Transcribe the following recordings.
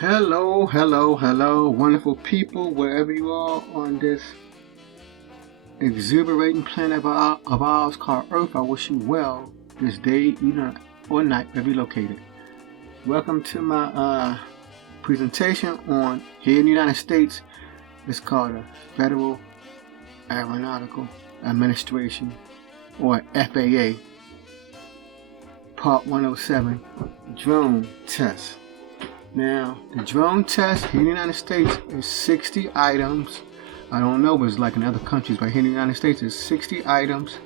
Hello, hello, hello, wonderful people, wherever you are on this exuberating planet of ours called Earth. I wish you well this day, evening, or night, wherever you're located. Welcome to my presentation on here in the United States. It's called the Federal Aeronautical Administration, or FAA, Part 107, Drone Test. Now, the drone test here in the United States is 60 items. I don't know what it's like in other countries, but here in the United States it's 60 items.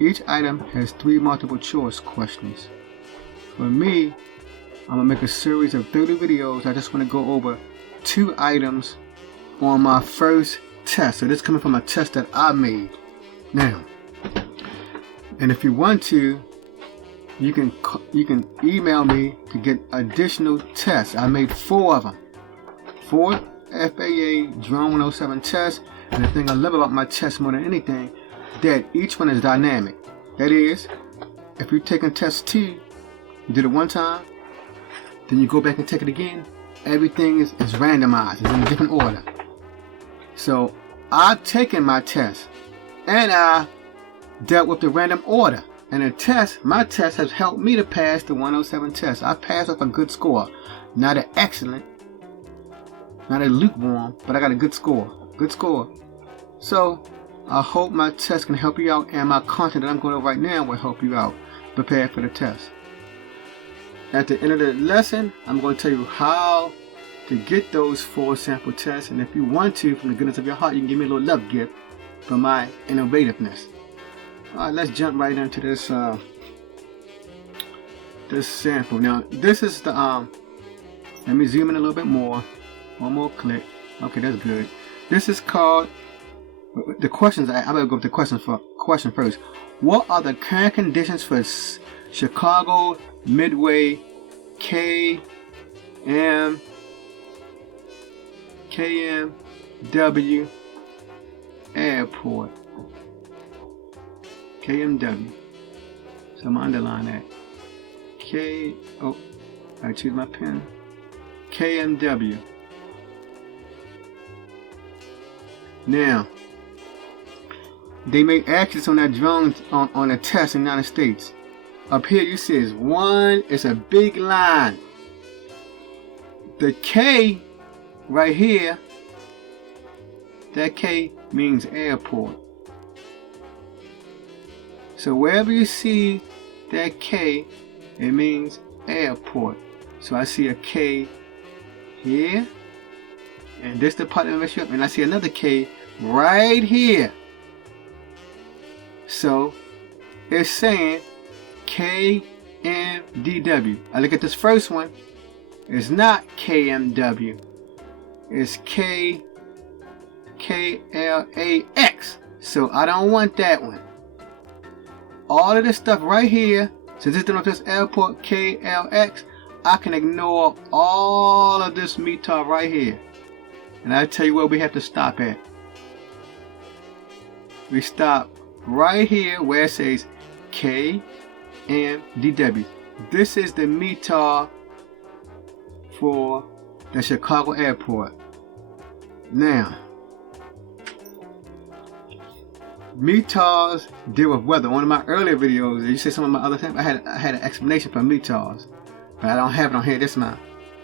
Each item has 3 multiple choice questions. For me, I'm going to make a series of 30 videos. I just want to go over 2 items on my first test. So this is coming from a test that I made. Now, and if you want to, you can email me to get additional tests. I made 4 of them. 4 FAA Drone 107 tests. And the thing I love about my tests more than anything, that each one is dynamic. That is, if you're taking test 2, you did it one time, then you go back and take it again, everything is randomized. It's in a different order. So I've taken my test and I dealt with the random order. And a test, my test has helped me to pass the 107 test. I passed with a good score. Not an excellent, not a lukewarm, but I got a good score. Good score. So, I hope my test can help you out, and my content that I'm going over right now will help you out. Prepare for the test. At the end of the lesson, I'm going to tell you how to get those 4 sample tests. And if you want to, from the goodness of your heart, you can give me a little love gift for my innovativeness. Alright, let's jump right into this this sample. Now, this is the let me zoom in a little bit more. One more click. Okay, that's good. This is called the questions. I better go with the question first. What are the current conditions for Chicago Midway KMW Airport? KMW. So I'm gonna underline that. I choose my pen. KMW. Now, they make actions on that drone on a test in the United States. Up here you see is 1, it's a big line. The K right here, that K means airport. So wherever you see that K, it means airport. So I see a K here, and this Department of Infrastructure, and I see another K right here. So it's saying KMDW. I look at this first one, it's not KMW, it's KLAX. So I don't want that one. All of this stuff right here, since it's dealing with this airport KLX, I can ignore all of this METAR right here. And I tell you where we have to stop at. We stop right here where it says KMDW. This is the METAR for the Chicago airport. Now, METARs deal with weather. One of my earlier videos, you see some of my other things, I had an explanation for METARs, but I don't have it on here. This is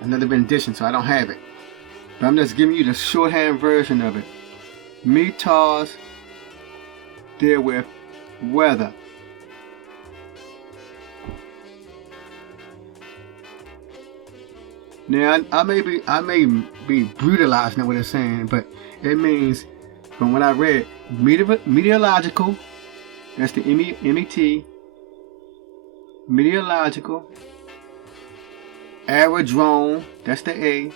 another rendition, so I don't have it. But I'm just giving you the shorthand version of it. METARs deal with weather. Now I may be brutalizing what it's saying, but it means, from what I read, meteorological, that's the MET, meteorological, aerodrome, that's the A,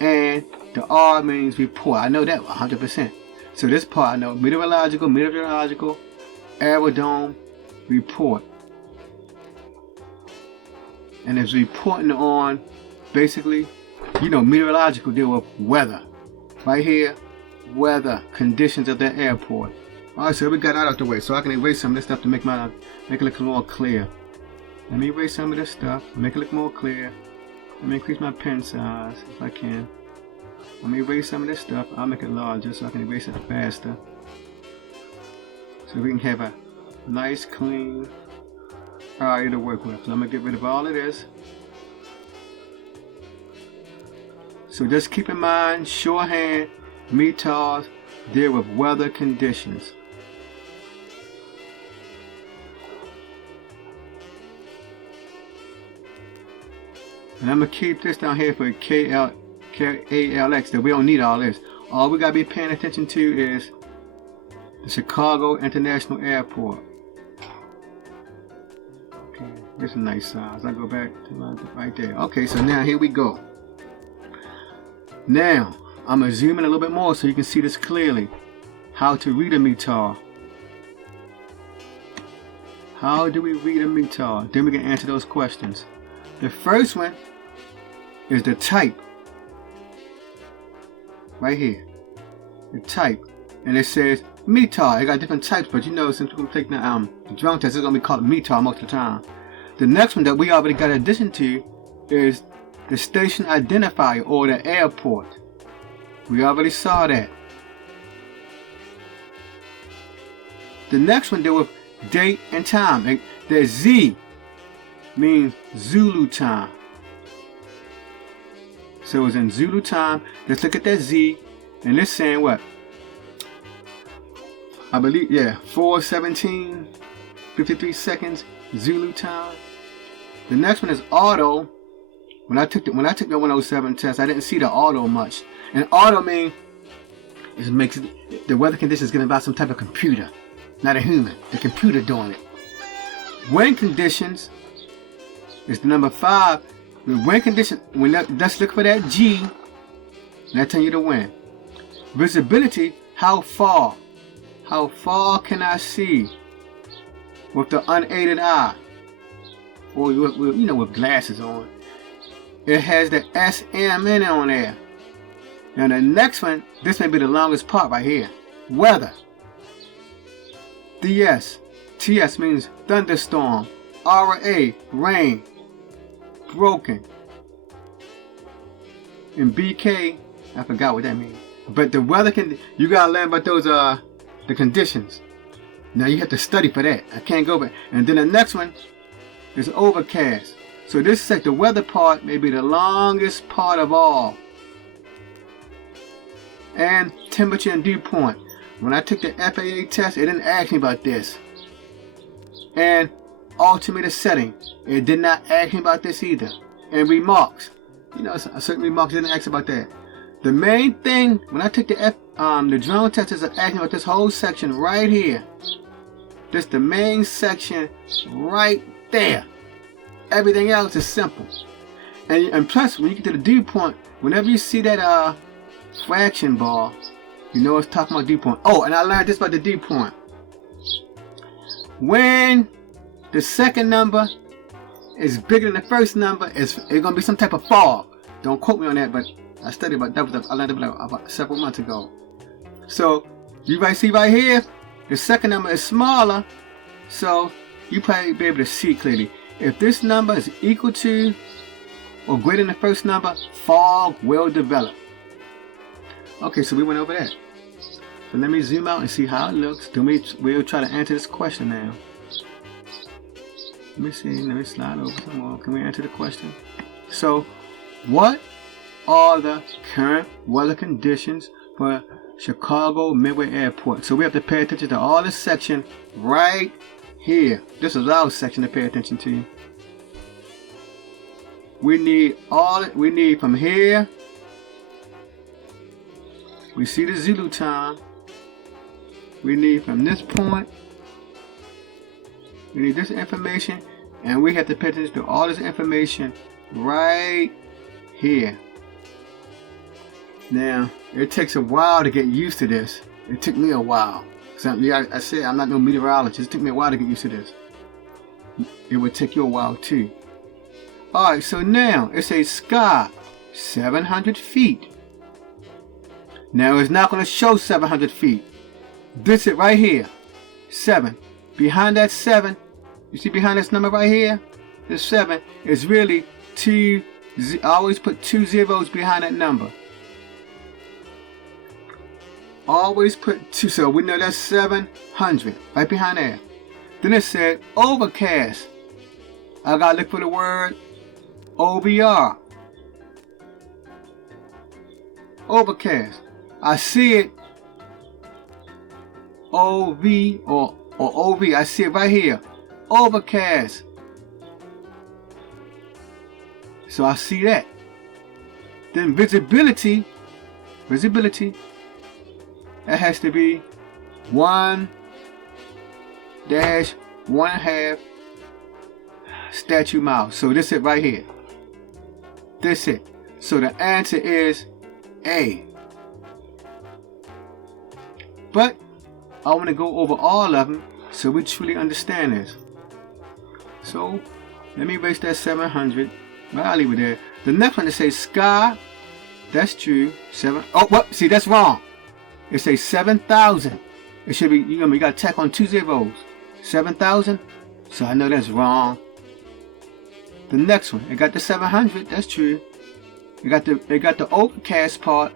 and the R means report. I know that 100%. So this part I know, meteorological, aerodrome, report. And it's reporting on, basically, meteorological deal with weather. Right here, weather conditions of the airport. Alright, so we got that out the way, so I can erase some of this stuff to make it look more clear. Let me erase some of this stuff, make it look more clear. Let me increase my pen size if I can. Let me erase some of this stuff. I'll make it larger so I can erase it faster. So we can have a nice, clean area to work with. So I'm going to get rid of all of this. So just keep in mind, shorthand, METARs deal with weather conditions. And I'm going to keep this down here for KALX, that we don't need all this. All we got to be paying attention to is the Chicago International Airport. Okay, this is a nice size. I'll go back to right there. Okay, so now here we go. Now, I'm going to zoom in a little bit more so you can see this clearly. How to read a METAR. How do we read a METAR? Then we can answer those questions. The first one is the type. Right here. The type. And it says METAR. It got different types, but you know, since we're going to take the drone test, it's going to be called METAR most of the time. The next one that we already got addition to is the station identifier, or the airport. We already saw that. The next one deal with date and time. The Z means Zulu time. So it's in Zulu time. Let's look at that Z, and it's saying what? I believe, yeah, 4:17, 53 seconds Zulu time. The next one is auto. When I took the 107 test, I didn't see the auto much. And auto means it makes the weather conditions given by some type of computer, not a human. The computer doing it. Wind conditions is the number 5. The wind condition. Let's look for that G. And that tell you the wind. Visibility. How far? How far can I see with the unaided eye, or with glasses on? It has the SMN on there. Now the next one, this may be the longest part right here. Weather. DS. TS means thunderstorm. RA, rain. Broken. And BK, I forgot what that means. But the weather you gotta learn about those the conditions. Now you have to study for that. I can't go back. And then the next one is overcast. So this is like the weather part may be the longest part of all. And temperature and dew point. When I took the FAA test, it didn't ask me about this. And altimeter setting, it did not ask me about this either. And remarks, certain remarks didn't ask about that. The main thing when I took the drone test is asking about this whole section right here. This the main section right there. Everything else is simple. And plus, when you get to the dew point, whenever you see that fraction bar, you know it's talking about dew point. Oh, and I learned this about the dew point. When the second number is bigger than the first number, it's gonna be some type of fog. Don't quote me on that, but I studied about that. I learned about several months ago. So you might see right here, the second number is smaller, so you probably be able to see clearly. If this number is equal to or greater than the first number, fog will develop. Okay, so we went over that. So let me zoom out and see how it looks. Then we'll try to answer this question now. Let me see. Let me slide over some more. Can we answer the question? So, what are the current weather conditions for Chicago Midway Airport? So we have to pay attention to all this section right here. This is our section to pay attention to. We need from here. We see the Zulu time. We need from this point. We need this information, and we have to pay attention to all this information right here. Now, it takes a while to get used to this. It took me a while. I said I'm not no meteorologist. It took me a while to get used to this. It would take you a while too. Alright, so now it says sky 700 feet. Now it's not going to show 700 feet. This is right here. 7. Behind that 7, you see behind this number right here? This 7 is really 2 Always put 2 zeros behind that number. Always put 2, so we know that's 700 right behind there. Then it said overcast. I gotta look for the word OBR. Overcast. I see it. OV or OV. I see it right here. Overcast. So I see that. Then visibility. That has to be 1-1.5 statute miles. So this it right here. This it. So the answer is A. But I want to go over all of them so we truly understand this. So let me erase that 700. But I'll leave it there. The next one, it says sky. That's true. Oh, what? See, that's wrong. It says 7,000. It should be, you got to tack on 2 zeros. 7,000. So I know that's wrong. The next one, it got the 700. That's true. It got the overcast part.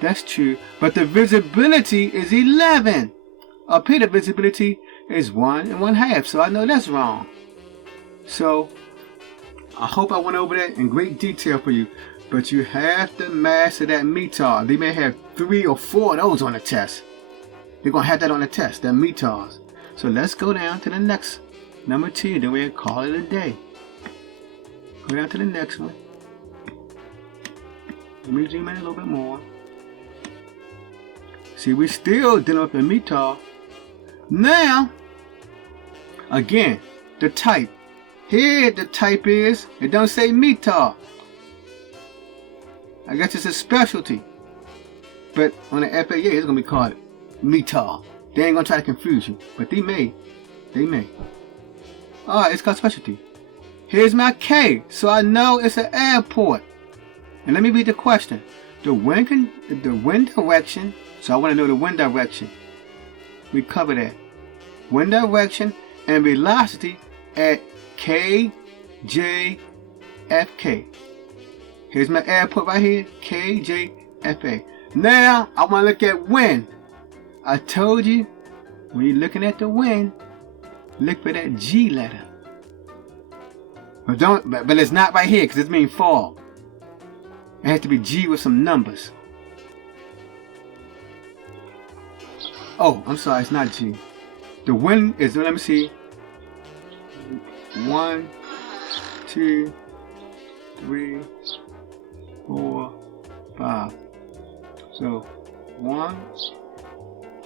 That's true. But the visibility is 11. Up here, the visibility is 1.5. So I know that's wrong. So I hope I went over that in great detail for you. But you have to master that METAR. They may have 3 or 4 of those on the test. They're going to have that on the test, that METARs. So let's go down to the next, number 2. Then we'll call it a day. Go down to the next one. Let me zoom in a little bit more. See, we're still dealing with the METAR. Now, again, the type. Here the type is, it don't say METAR. I guess it's a specialty. But on the FAA, it's going to be called METAR. They ain't going to try to confuse you. But they may. Alright, it's called specialty. Here's my K. So I know it's an airport. And let me read the question. The wind direction. So I want to know the wind direction. We cover that. Wind direction and velocity at KJFK. Here's my airport right here, KJFA. Now, I want to look at wind. I told you, when you're looking at the wind, look for that G letter. But it's not right here because it means fall. It has to be G with some numbers. Oh, I'm sorry, it's not G. The wind is, let me see. 1, 2, 3, 4, 5. So 1,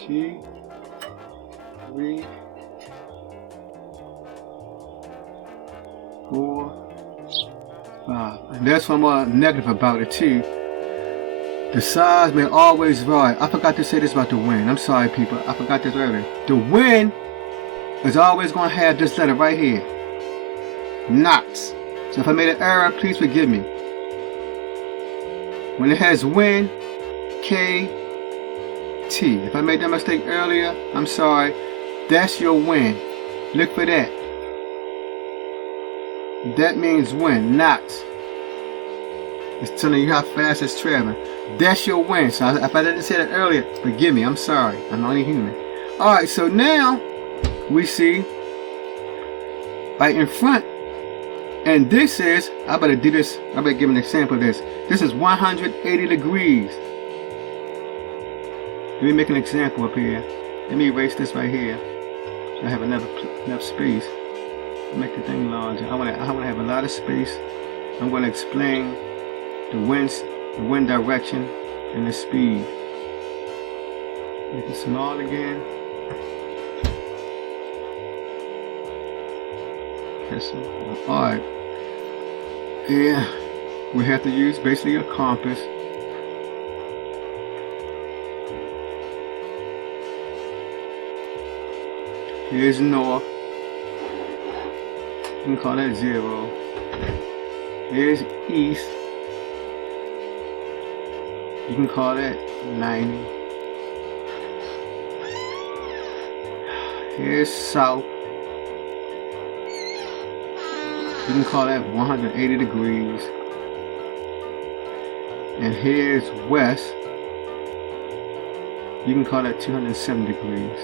2, 3, 4, 5. And there's one more negative about it too. The size may always vary. I forgot to say this about the wind. I'm sorry, people. I forgot this earlier. The wind is always going to have this letter right here. Knots. So if I made an error, please forgive me. When it has wind, KT. If I made that mistake earlier, I'm sorry. That's your wind. Look for that. That means wind, knots. It's telling you how fast it's traveling. That's your wind. So if I didn't say that earlier, forgive me. I'm sorry. I'm only human. Alright, so now we see right in front. And this is, I better do this. I better give an example of this. This is 180 degrees. Let me make an example up here. Let me erase this right here. So I have enough space. Make the thing larger. I want to have a lot of space. I'm going to explain the wind direction, and the speed. Make it small again. Alright. Yeah, we have to use basically a compass. Here's north. You can call that 0. Here's east. You can call that 90. Here's south. You can call that 180 degrees. And here's west. You can call that 270 degrees.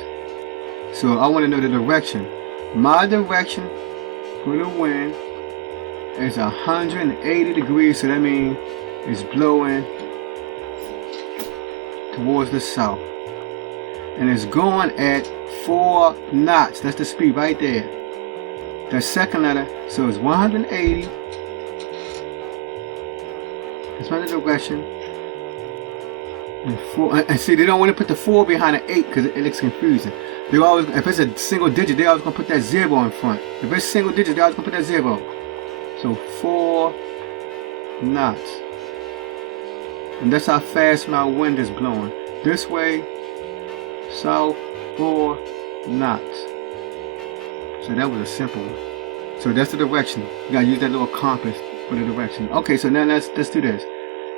So I want to know the direction. My direction for the wind is 180 degrees. So that means it's blowing towards the south. And it's going at 4 knots. That's the speed right there. The second letter, so it's 180. That's my direction. And 4. And see, they don't want to put the 4 behind the 8 because it looks confusing. They always, if it's a single digit, they always gonna put that 0 in front. If it's single digit, they always gonna put that 0. So 4 knots. And that's how fast my wind is blowing. This way, south, 4 knots. So that was a simple one. So that's the direction. You gotta use that little compass for the direction. Okay, so now let's do this.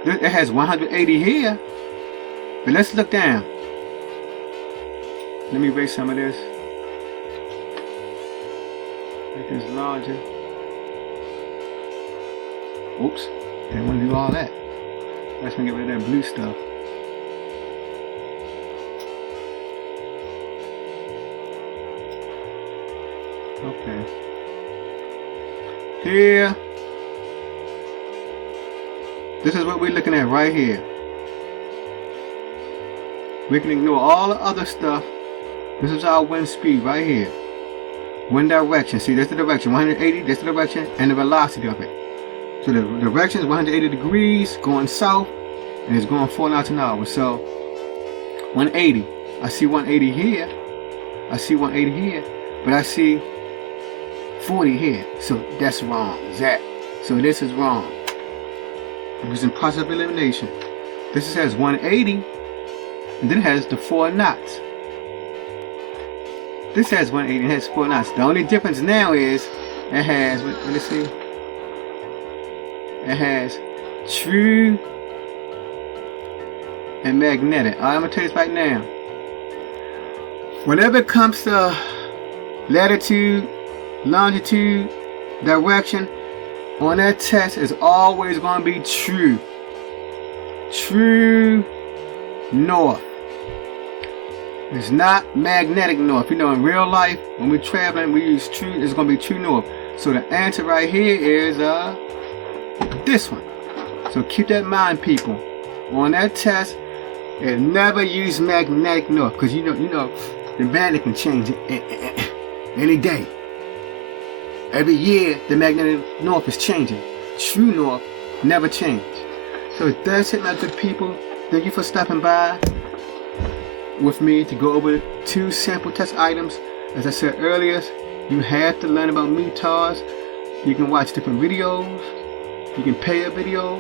It has 180 here, but let's look down. Let me erase some of this. Make this larger. Oops, didn't want to do all that. Let's get rid of that blue stuff. Okay. Here. This is what we're looking at right here. We can ignore all the other stuff. This is our wind speed right here. Wind direction. See, that's the direction. 180, that's the direction, and the velocity of it. So the direction is 180 degrees, going south, and it's going 4 knots an hour. So 180. I see 180 here. I see 180 here. But I see 40 here. So that's wrong. Zach. So this is wrong. I'm using process of elimination. This has 180, and then it has the 4 knots. This has 180 and has 4 knots. The only difference now is it has, let me see. It has true and magnetic. Alright, I'm gonna tell you this right now. Whenever it comes to latitude, longitude, direction, on that test is always going to be true. True north. It's not magnetic north. You know, in real life, when we're traveling, we use true. It's going to be true north. So the answer right here is this one. So keep that in mind, people. On that test, it never use magnetic north, because you know, the magnet can change any day. Every year, the magnetic north is changing. True north never change. So that's it, my good people. Thank you for stopping by with me to go over 2 sample test items. As I said earlier, you have to learn about METARs. You can watch different videos. You can pay a video,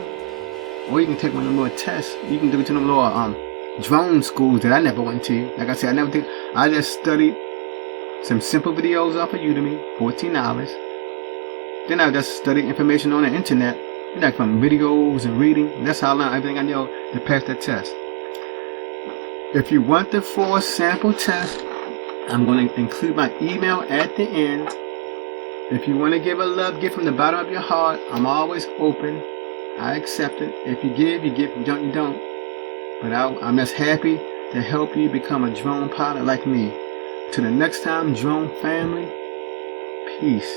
or you can take one of the little tests. You can do it to them little drone schools that I never went to. Like I said, I just studied some simple videos off of Udemy, $14. Then I just studied information on the internet, like from videos and reading. That's how I learned everything I know to pass that test. If you want the 4 sample tests, I'm going to include my email at the end. If you want to give a love gift from the bottom of your heart, I'm always open. I accept it. If you give, you give. If you don't, you don't. But I'm just happy to help you become a drone pilot like me. Till the next time, drone family, peace.